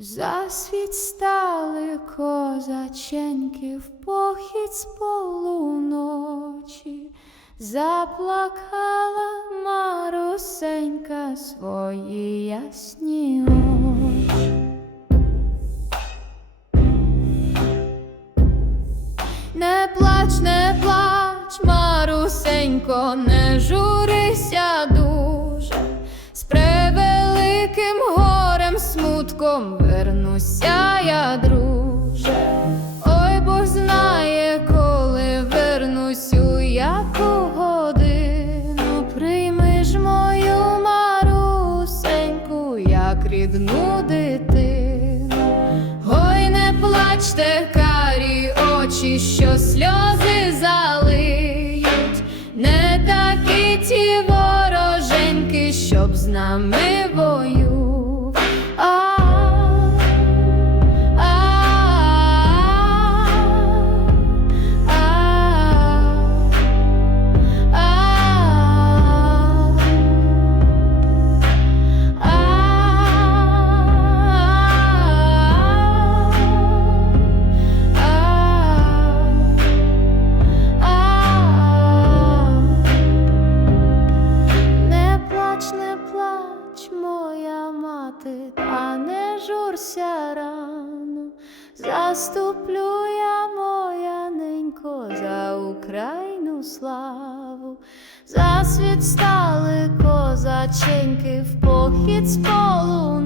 За світ стали козаченьки в похід з полуночі, заплакала Марусенька свої ясні очі. Не плач, не плач, Марусенько, не журися смутком вернуся я, друже. Ой, Бог знає, коли вернусь, у яку годину прийми ж мою Марусеньку, як рідну дитину. Ой, не плачте, карі очі, що сльози залиють, не такі ті вороженьки, щоб з нами вою. Мати, а не журся рано. Заступлю я, моя ненько, за Україну славу, за світ стали козаченьки в похід з полуно.